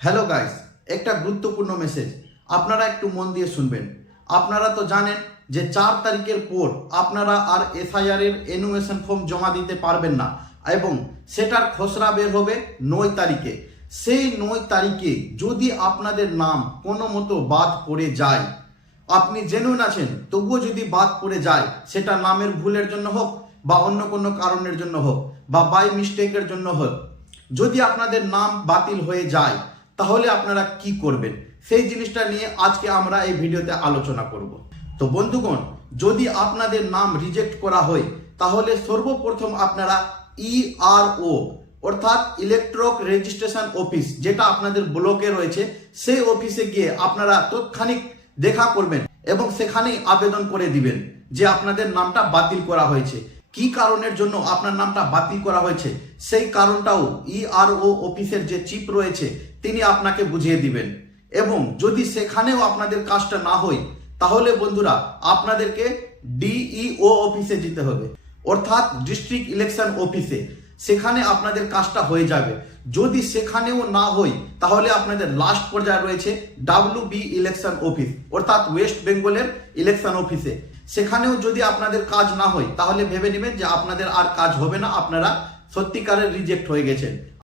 Hello guys একটা গুরুত্বপূর্ণ message আপনারা একটু মন দিয়ে শুনবেন। আপনারা তো জানেন যে চার তারিখের পর আপনারা আর এসআইআর এর এনুমেশন ফর্ম জমা দিতে পারবেন না এবং সেটার খসড়া বের হবে নয় তারিখে। সেই নয় তারিখে যদি আপনাদের নাম কোনো মতো বাদ পড়ে যায়, আপনি জেনুন আছেন, তবুও যদি বাদ পড়ে যায়, সেটা নামের ভুলের জন্য হোক বা অন্য কোনো কারণের জন্য হোক বা বাই মিস্টেকের জন্য হোক, যদি আপনাদের নাম বাতিল হয়ে যায় তাহলে আপনারা কি করবেন? সেই জিনিসটা নিয়ে আজকে আমরা এই ভিডিওতে আলোচনা করব। তো বন্ধুগণ, যদি আপনাদের নাম রিজেক্ট করা হয়, তাহলে সর্বপ্রথম আপনারা ইআরও অর্থাৎ ইলেকট্রক রেজিস্ট্রেশন অফিস যেটা আপনাদের ব্লকে রয়েছে, সেই অফিসে গিয়ে আপনারা তৎক্ষণিক দেখা করবেন এবং সেখানেই আবেদন করে দিবেন যে আপনাদের নামটা বাতিল করা হয়েছে। কি কারণের জন্য আপনার নামটা বাতিল করা হয়েছে? সেই কারণটাও ইআরও অফিসের যে চিপ রয়েছে, তিনি আপনাকে বুঝিয়ে দিবেন। এবং যদি সেখানেও আপনাদের কাজটা না হয়, তাহলে বন্ধুরা, আপনাদেরকে ডিইও অফিসে যেতে হবে। অর্থাৎ ডিস্ট্রিক্ট ইলেকশন অফিসে। সেখানে আপনাদের কাজটা হয়ে যাবে। যদি সেখানেও না হয়, তাহলে আপনাদের লাস্ট পর্যায়ে রয়েছে ডাব্লিউ বি ইলেকশন অফিস অর্থাৎ ওয়েস্ট বেঙ্গলের ইলেকশন অফিসে সেখানেও যদি আপনাদের কাজ না হয়, তাহলে ভেবে নেবেন যে আপনাদের আর কাজ হবে না, আপনারা সত্যিকারের রিজেক্ট হয়ে গেছেন।